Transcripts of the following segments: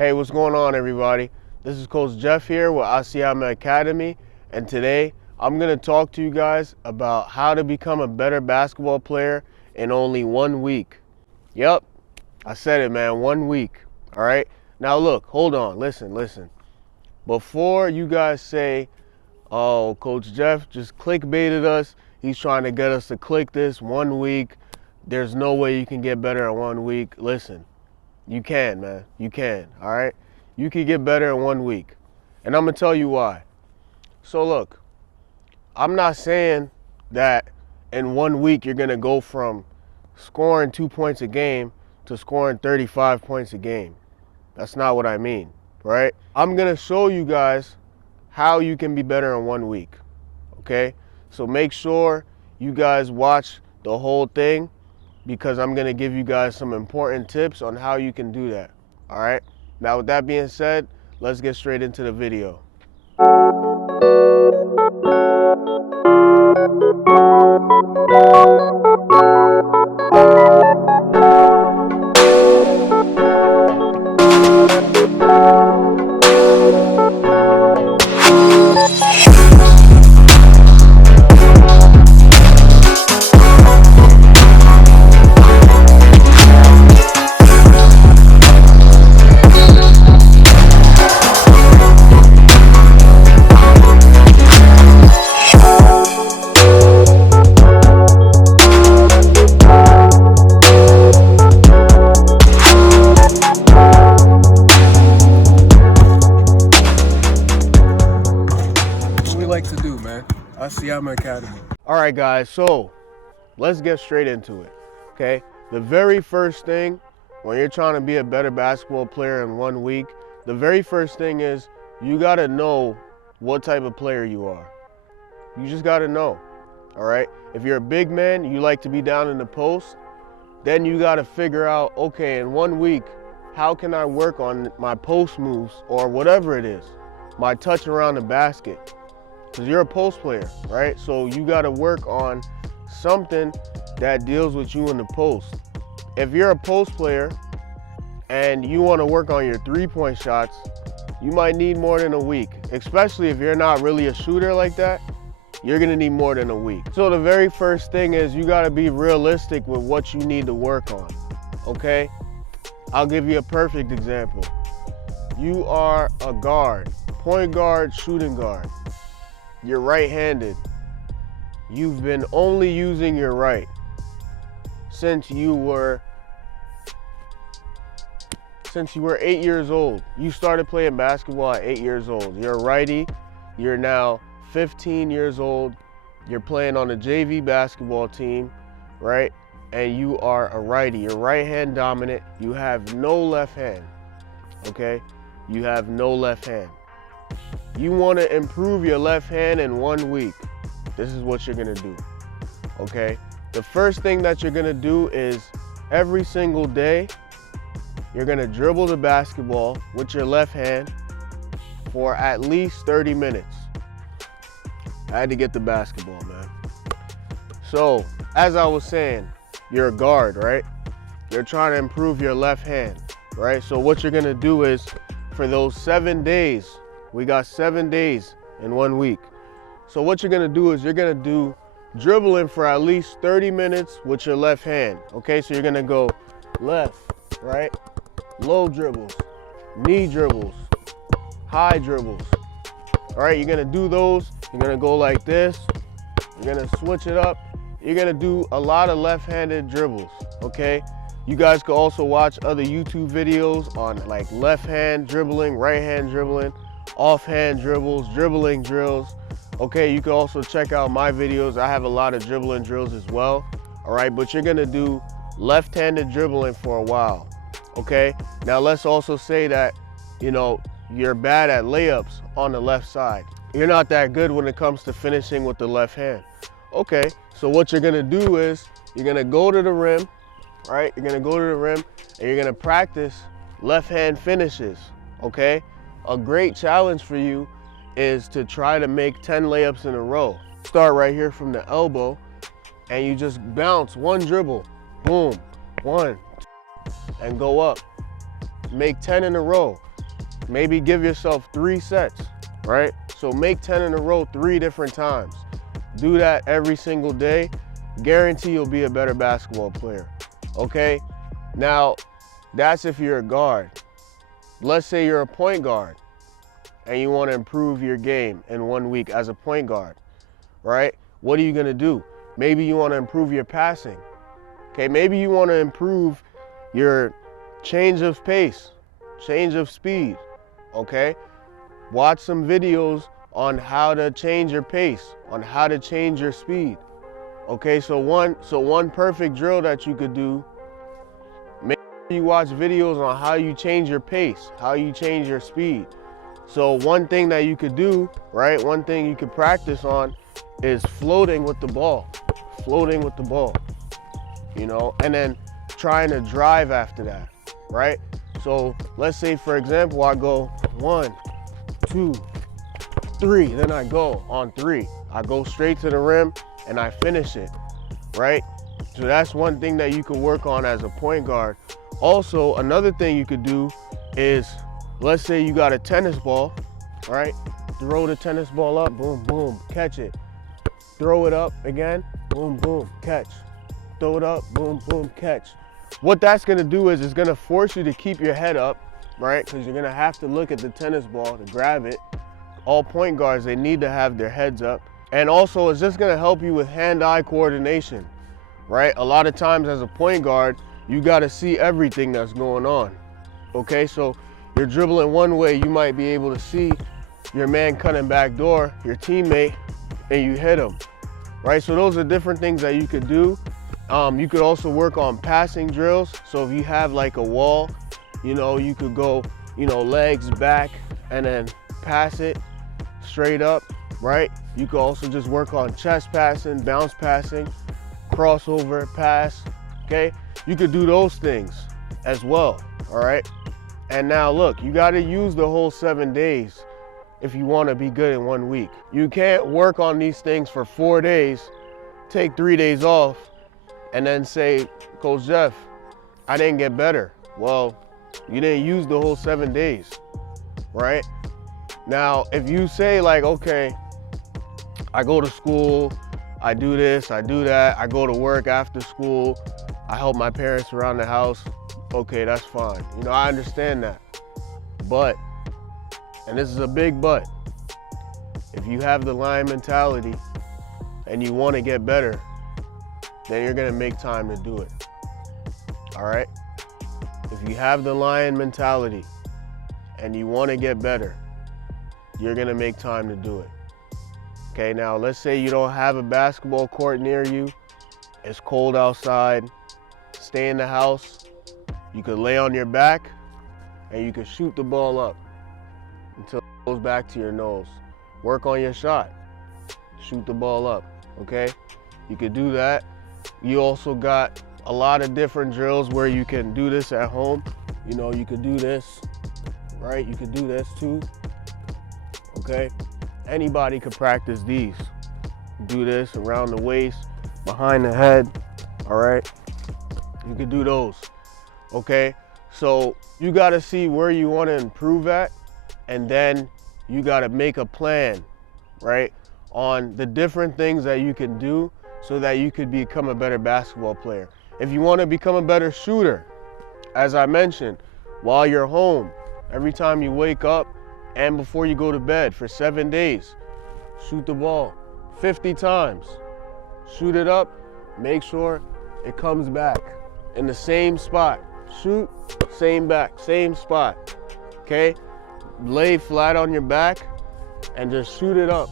Hey, what's going on, everybody? This is Coach Jeff here with Asiamah Academy, and today I'm going to talk to you guys about how to become a better basketball player in only 1 week. Yep, I said it, man, 1 week. All right? Now look, hold on, listen. Before you guys say, oh, Coach Jeff just clickbaited us, he's trying to get us to click this 1 week, there's no way you can get better in 1 week. Listen. You can, man. You can, all right? You can get better in 1 week. And I'm going to tell you why. So look, I'm not saying that in 1 week you're going to go from scoring 2 points a game to scoring 35 points a game. That's not what I mean, right? I'm going to show you guys how you can be better in 1 week, okay? So make sure you guys watch the whole thing, because I'm going to give you guys some important tips on how you can do that, all right? Now, with that being said, let's get straight into the video. To do, man. Asiamah Academy. All right, guys, so let's get straight into it, okay? The very first thing when you're trying to be a better basketball player in 1 week, the very first thing is you got to know what type of player you are. You just got to know, all right? If you're a big man, you like to be down in the post, then you got to figure out, okay, in 1 week, how can I work on my post moves or whatever it is, my touch around the basket? Because you're a post player, right? So you got to work on something that deals with you in the post. If you're a post player and you want to work on your three-point shots, you might need more than a week, especially if you're not really a shooter like that. You're going to need more than a week. So the very first thing is you got to be realistic with what you need to work on, okay? I'll give you a perfect example. You are a guard, point guard, shooting guard. You're right-handed. You've been only using your right since you were 8 years old. You started playing basketball at 8 years old. You're a righty. You're now 15 years old. You're playing on a JV basketball team, right? And you are a righty. You're right-hand dominant. You have no left hand, okay? You have no left hand. You want to improve your left hand in 1 week. This is what you're going to do, okay? The first thing that you're going to do is every single day, you're going to dribble the basketball with your left hand for at least 30 minutes. I had to get the basketball, man. So, as I was saying, you're a guard, right? You're trying to improve your left hand, right? So what you're going to do is for those 7 days, we got 7 days in 1 week. So what you're gonna do is you're gonna do dribbling for at least 30 minutes with your left hand. Okay, so you're gonna go left, right, low dribbles, knee dribbles, high dribbles. All right, you're gonna do those. You're gonna go like this. You're gonna switch it up. You're gonna do a lot of left-handed dribbles, okay? You guys can also watch other YouTube videos on like left hand dribbling, right hand dribbling, offhand dribbles, dribbling drills. Okay, you can also check out my videos. I have a lot of dribbling drills as well. All right, but you're gonna do left-handed dribbling for a while. Okay, now let's also say that, you know, you're bad at layups on the left side. You're not that good when it comes to finishing with the left hand. Okay, so what you're gonna do is you're gonna go to the rim, right? You're gonna go to the rim and you're gonna practice left-hand finishes, okay? A great challenge for you is to try to make 10 layups in a row. Start right here from the elbow and you just bounce one dribble, boom, one, and go up. Make 10 in a row. maybe give yourself 3 sets, right? So make 10 in a row 3 different times. Do that every single day. Guarantee you'll be a better basketball player, okay? Now, that's if you're a guard. Let's say you're a point guard and you want to improve your game in 1 week as a point guard, right? What are you going to do? Maybe you want to improve your passing, okay? Maybe you want to improve your change of pace, change of speed, okay? Watch some videos on how to change your pace, on how to change your speed. Okay, so one perfect drill that you could do, make sure you watch videos on how you change your pace, how you change your speed. So one thing that you could do, right, one thing you could practice on is floating with the ball, you know, and then trying to drive after that, right? So let's say, for example, I go 1, 2, 3, then I go on 3. I go straight to the rim and I finish it, right? So that's one thing that you could work on as a point guard. Also, another thing you could do is, let's say you got a tennis ball, right? Throw the tennis ball up, boom, boom, catch it. Throw it up again, boom, boom, catch. Throw it up, boom, boom, catch. What that's gonna do is it's gonna force you to keep your head up, right? Because you're gonna have to look at the tennis ball to grab it. All point guards, they need to have their heads up. And also, it's just gonna help you with hand-eye coordination, right? A lot of times as a point guard, you gotta see everything that's going on, okay? So you're dribbling one way, you might be able to see your man cutting back door, your teammate, and you hit him, right? So those are different things that you could do. You could also work on passing drills. So if you have like a wall, you know, you could go, you know, legs back and then pass it straight up, right? You could also just work on chest passing, bounce passing, crossover pass, okay? You could do those things as well, all right? And now look, you gotta use the whole 7 days if you wanna be good in 1 week. You can't work on these things for 4 days, take 3 days off, and then say, Coach Jeff, I didn't get better. Well, you didn't use the whole 7 days, right? Now, if you say like, okay, I go to school, I do this, I do that, I go to work after school, I help my parents around the house, okay, that's fine. You know, I understand that. But, and this is a big but, if you have the lion mentality and you want to get better, then you're gonna make time to do it, all right? If you have the lion mentality and you want to get better, you're gonna make time to do it. Okay, now let's say you don't have a basketball court near you, it's cold outside, stay in the house, you could lay on your back and you could shoot the ball up until it goes back to your nose. Work on your shot, shoot the ball up, okay? You could do that. You also got a lot of different drills where you can do this at home. You know, you could do this, right? You could do this too, okay? Anybody could practice these. Do this around the waist, behind the head, all right? You could do those, okay? So you gotta see where you wanna improve at, and then you gotta make a plan, right? On the different things that you can do so that you could become a better basketball player. If you wanna become a better shooter, as I mentioned, while you're home, every time you wake up and before you go to bed for 7 days, shoot the ball 50 times. Shoot it up, make sure it comes back in the same spot. Shoot, same back, same spot, okay? Lay flat on your back and just shoot it up.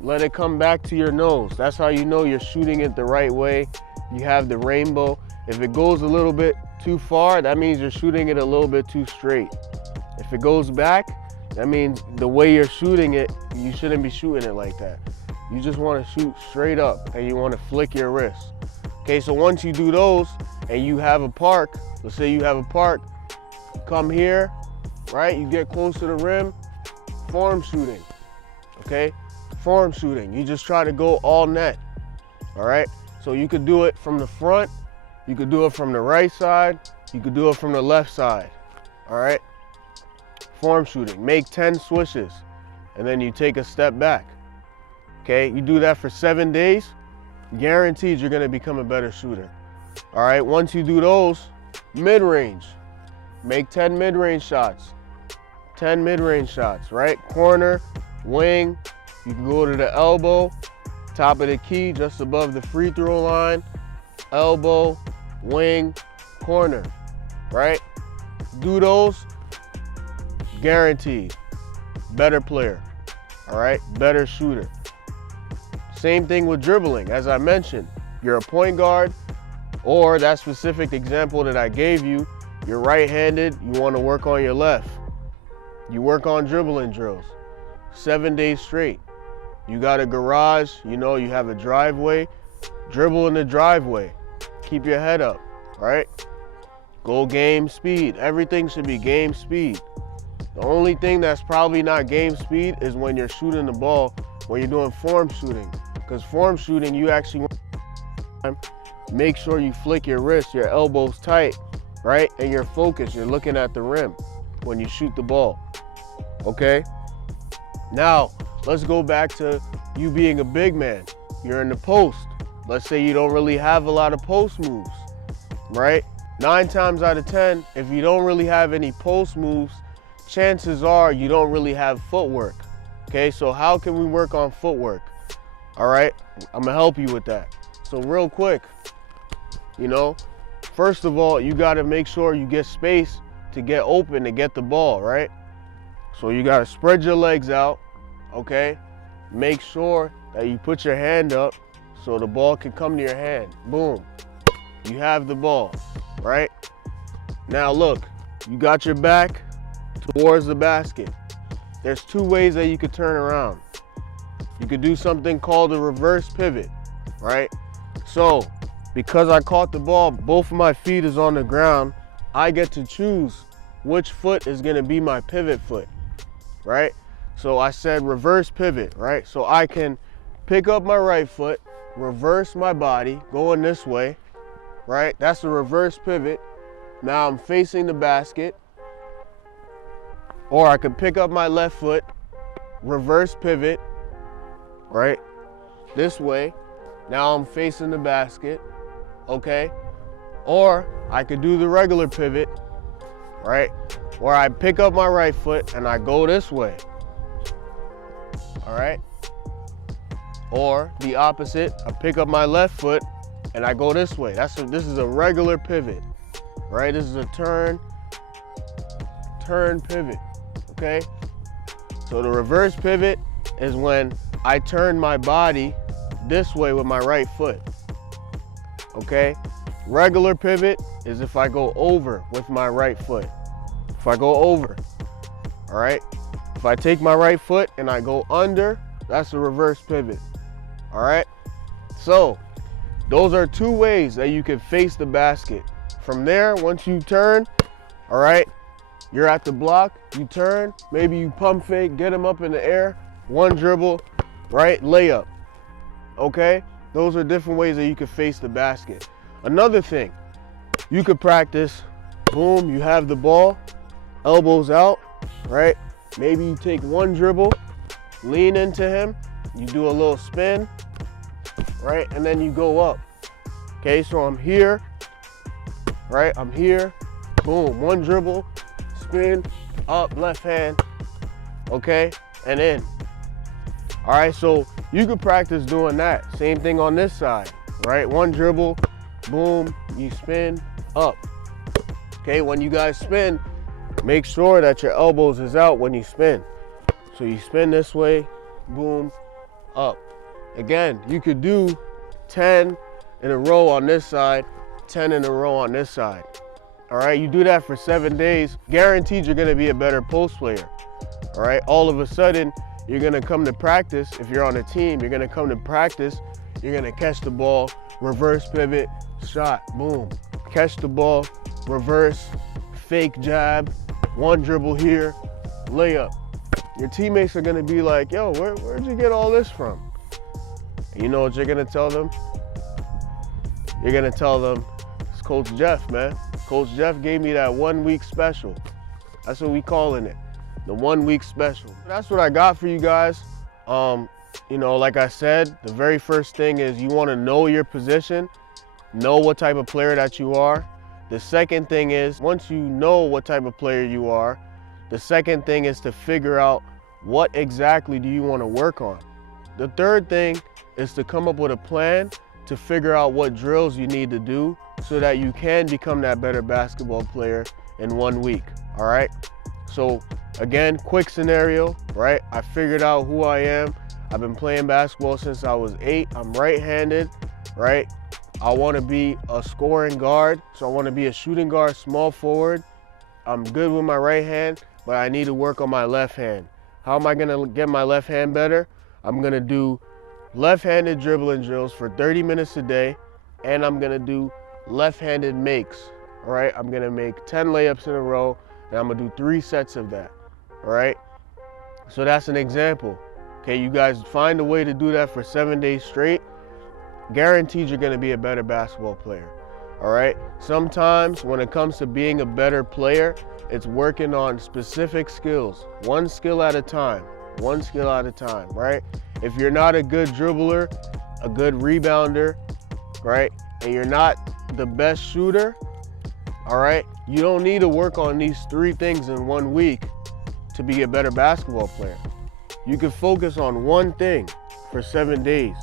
Let it come back to your nose. That's how you know you're shooting it the right way. You have the rainbow. If it goes a little bit too far, that means you're shooting it a little bit too straight. If it goes back, that means the way you're shooting it, you shouldn't be shooting it like that. You just want to shoot straight up and you want to flick your wrist. Okay, so once you do those and you have a park, let's say you have a park, come here, right? You get close to the rim, form shooting, okay? Form shooting, you just try to go all net, all right? So you could do it from the front, you could do it from the right side, you could do it from the left side, all right? form shooting. Make 10 swishes, and then you take a step back. Okay, you do that for 7 days, guaranteed you're gonna become a better shooter. All right, once you do those, mid-range. Make 10 mid-range shots. 10 mid-range shots, right? Corner, wing, you can go to the elbow, top of the key, just above the free throw line, elbow, wing, corner, right? Do those, guaranteed. Better player, all right? Better shooter. Same thing with dribbling. As I mentioned, you're a point guard, or that specific example that I gave you, you're right-handed, you want to work on your left. You work on dribbling drills, 7 days straight. You got a garage, you know, you have a driveway, dribble in the driveway. Keep your head up, right? Go game speed. Everything should be game speed. The only thing that's probably not game speed is when you're shooting the ball, when you're doing form shooting. Because form shooting, you actually want to make sure you flick your wrist, your elbows tight, right? And you're focused, you're looking at the rim when you shoot the ball, okay? Now, let's go back to you being a big man. You're in the post. Let's say you don't really have a lot of post moves, right? 9 times out of 10, if you don't really have any post moves, chances are you don't really have footwork, okay? So how can we work on footwork? All right, I'm gonna help you with that. So real quick, you know, first of all, you gotta make sure you get space to get open to get the ball, right? So you gotta spread your legs out, okay? Make sure that you put your hand up so the ball can come to your hand. Boom, you have the ball, right? Now look, you got your back towards the basket. There's 2 ways that you could turn around. You could do something called a reverse pivot, right? So, because I caught the ball, both of my feet is on the ground, I get to choose which foot is gonna be my pivot foot, right? So I said reverse pivot, right? So I can pick up my right foot, reverse my body, going this way, right? That's a reverse pivot. Now I'm facing the basket. Or I could pick up my left foot, reverse pivot, right? This way. Now I'm facing the basket, okay? Or I could do the regular pivot, right? Where I pick up my right foot and I go this way, all right? Or the opposite, I pick up my left foot and I go this way. This is a regular pivot, right? This is a turn pivot, okay? So the reverse pivot is when I turn my body this way with my right foot, okay? Regular pivot is if I go over with my right foot. If I go over, all right? If I take my right foot and I go under, that's a reverse pivot, all right? So those are 2 ways that you can face the basket. From there, once you turn, all right, you're at the block, you turn, maybe you pump fake, get him up in the air, 1 dribble, right, layup, okay? Those are different ways that you can face the basket. Another thing, you could practice, boom, you have the ball, elbows out, right? Maybe you take 1 dribble, lean into him, you do a little spin, right? And then you go up, okay? So I'm here, right? I'm here, boom, 1 dribble, spin, up, left hand, okay? And in. All right, so you could practice doing that. Same thing on this side, right? 1 dribble, boom, you spin, up. Okay, when you guys spin, make sure that your elbows is out when you spin. So you spin this way, boom, up. Again, you could do 10 in a row on this side, 10 in a row on this side. All right, you do that for 7 days, guaranteed you're gonna be a better post player. All right, all of a sudden, you're gonna come to practice. If you're on a team, you're gonna come to practice, you're gonna catch the ball, reverse pivot, shot, boom. Catch the ball, reverse, fake jab, 1 dribble here, layup. Your teammates are gonna be like, yo, where'd you get all this from? And you know what you're gonna tell them? You're gonna tell them, it's Coach Jeff, man. Coach Jeff gave me that 1 week special. That's what we calling it. the 1 week special. That's what I got for you guys. You know, like I said, the very first thing is you want to know your position, know what type of player that you are. The second thing is, once you know what type of player you are, the second thing is to figure out what exactly do you want to work on. The third thing is to come up with a plan to figure out what drills you need to do so that you can become that better basketball player in 1 week, all right? So again, quick scenario, right? I figured out who I am. I've been playing basketball since I was 8. I'm right-handed, right? I want to be a scoring guard, so I want to be a shooting guard, small forward. I'm good with my right hand, but I need to work on my left hand. How am I going to get my left hand better? I'm going to do left-handed dribbling drills for 30 minutes a day, and I'm going to do left-handed makes, all right? I'm going to make 10 layups in a row, and I'm going to do 3 sets of that, all right? So that's an example. Okay, you guys find a way to do that for 7 days straight, guaranteed you're going to be a better basketball player, all right? Sometimes when it comes to being a better player, it's working on specific skills, one skill at a time, right? If you're not a good dribbler, a good rebounder, right, and you're not the best shooter, all right, you don't need to work on these 3 things in 1 week to be a better basketball player. You can focus on one thing for 7 days.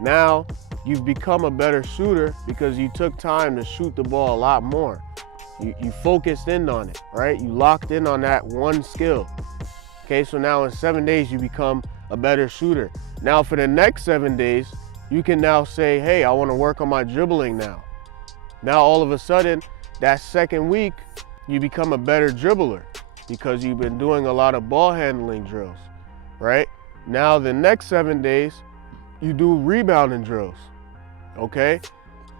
Now, you've become a better shooter because you took time to shoot the ball a lot more. You focused in on it, right? You locked in on that one skill. Okay, so now in 7 days, you become a better shooter. Now for the next 7 days, you can now say, hey, I want to work on my dribbling now. Now all of a sudden, that second week, you become a better dribbler because you've been doing a lot of ball handling drills, right? Now the next 7 days, you do rebounding drills, okay?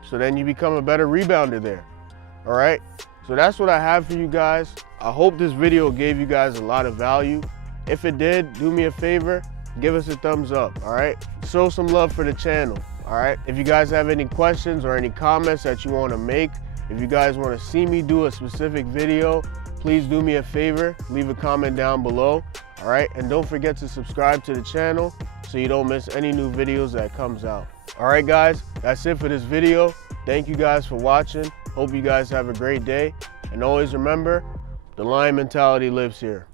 So then you become a better rebounder there, all right? So that's what I have for you guys. I hope this video gave you guys a lot of value. If it did, do me a favor, give us a thumbs up, all right? Show some love for the channel, all right? If you guys have any questions or any comments that you want to make, if you guys want to see me do a specific video, please do me a favor, leave a comment down below, all right? And don't forget to subscribe to the channel so you don't miss any new videos that comes out. All right, guys, that's it for this video. Thank you guys for watching. Hope you guys have a great day. And always remember, the lion mentality lives here.